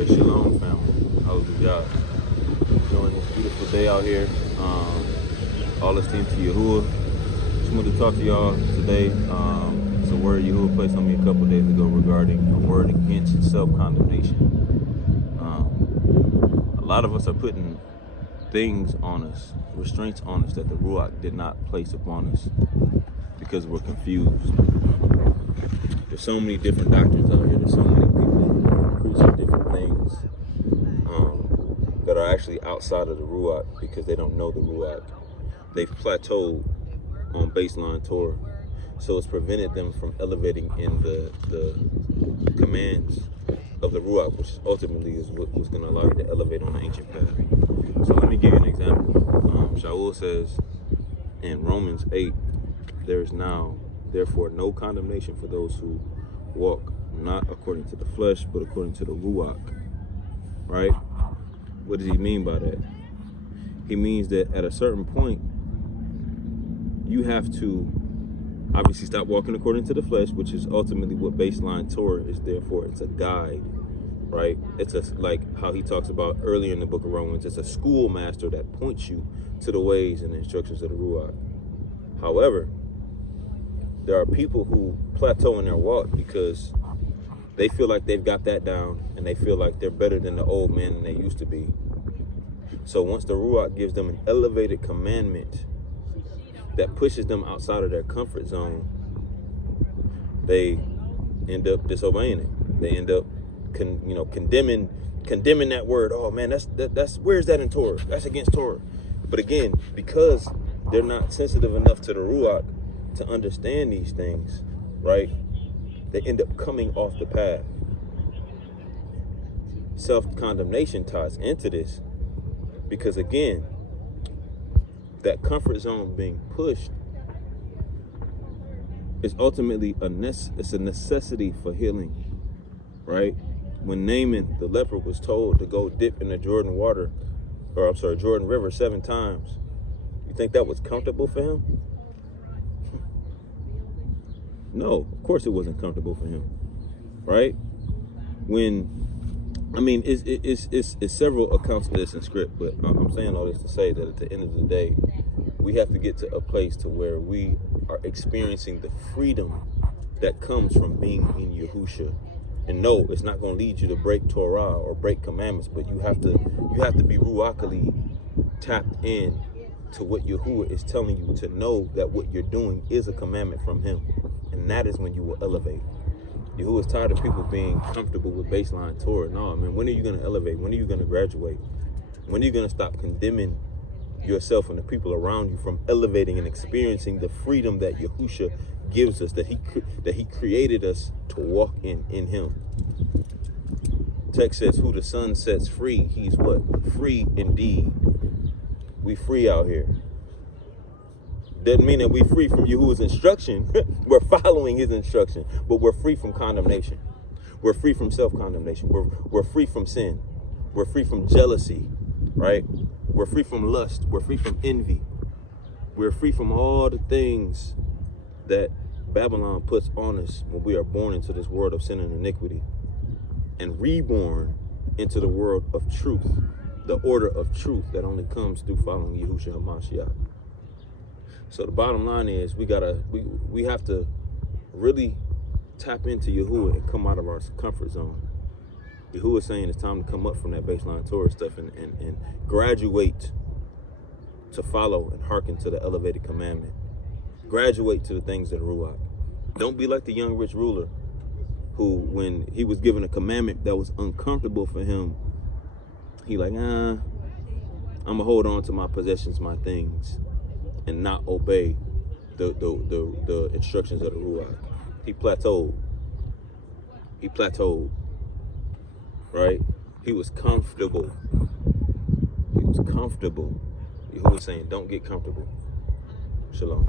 Okay, shalom family. Hallelujah. Enjoying this beautiful day out here. All esteem to Yahuwah. Just wanted to talk to y'all today. It's a word Yahuwah placed on me a couple days ago regarding a word against self-condemnation. A lot of us are putting things on us, restraints on us that the Ruach did not place upon us because we're confused. There's so many different doctrines out here. There's so many people preaching different things that are actually outside of the Ruach because they don't know the Ruach. They've plateaued on baseline Torah, so it's prevented them from elevating in the commands of the Ruach, which ultimately is what was going to allow you to elevate on the ancient path. So let me give you an example. Shaul says in Romans 8, there is now therefore no condemnation for those who walk not according to the flesh, but according to the Ruach. Right? What does he mean by that? He means that at a certain point, you have to obviously stop walking according to the flesh, which is ultimately what baseline Torah is there for. It's a guide, right? It's like how he talks about earlier in the book of Romans. It's a schoolmaster that points you to the ways and the instructions of the Ruach. However, there are people who plateau in their walk because they feel like they've got that down and they feel like they're better than the old men than they used to be. So once the Ruach gives them an elevated commandment that pushes them outside of their comfort zone, they end up disobeying it. They end up condemning that word. Oh man, that's where's that in Torah? That's against Torah. But again, because they're not sensitive enough to the Ruach to understand these things, right? They end up coming off the path. Self-condemnation ties into this because again, that comfort zone being pushed is ultimately it's a necessity for healing, right? When Naaman the leper was told to go dip in the Jordan River 7 times, you think that was comfortable for him? No, of course it wasn't comfortable for him, right? It's several accounts of this in script, but I'm saying all this to say that at the end of the day, we have to get to a place to where we are experiencing the freedom that comes from being in Yahusha. And no, it's not going to lead you to break Torah or break commandments, but you have to be ruachally tapped in to what Yahuwah is telling you, to know that what you're doing is a commandment from him. And that is when you will elevate. Yahuwah is tired of people being comfortable with baseline Torah. No, man, when are you going to elevate? When are you going to graduate? When are you going to stop condemning yourself and the people around you from elevating and experiencing the freedom that Yahusha gives us, that he created us to walk in him? Text says, who the Son sets free, he's what? Free indeed. We free out here. Doesn't mean that we free from Yahuwah's instruction. We're following his instruction, but we're free from condemnation. We're free from self-condemnation. We're free from sin. We're free from jealousy, right? We're free from lust. We're free from envy. We're free from all the things that Babylon puts on us when we are born into this world of sin and iniquity and reborn into the world of truth, the order of truth that only comes through following Yahushua HaMashiach. So the bottom line is we have to really tap into Yahuwah and come out of our comfort zone. Yahuwah is saying it's time to come up from that baseline Torah stuff and graduate to follow and hearken to the elevated commandment. Graduate to the things that are Ruach. Don't be like the young rich ruler who, when he was given a commandment that was uncomfortable for him, he like, I'm gonna hold on to my possessions, my things, and not obey the instructions of the Ruach. He plateaued, right? He was comfortable. He was comfortable. Yahuwah was saying, don't get comfortable. Shalom.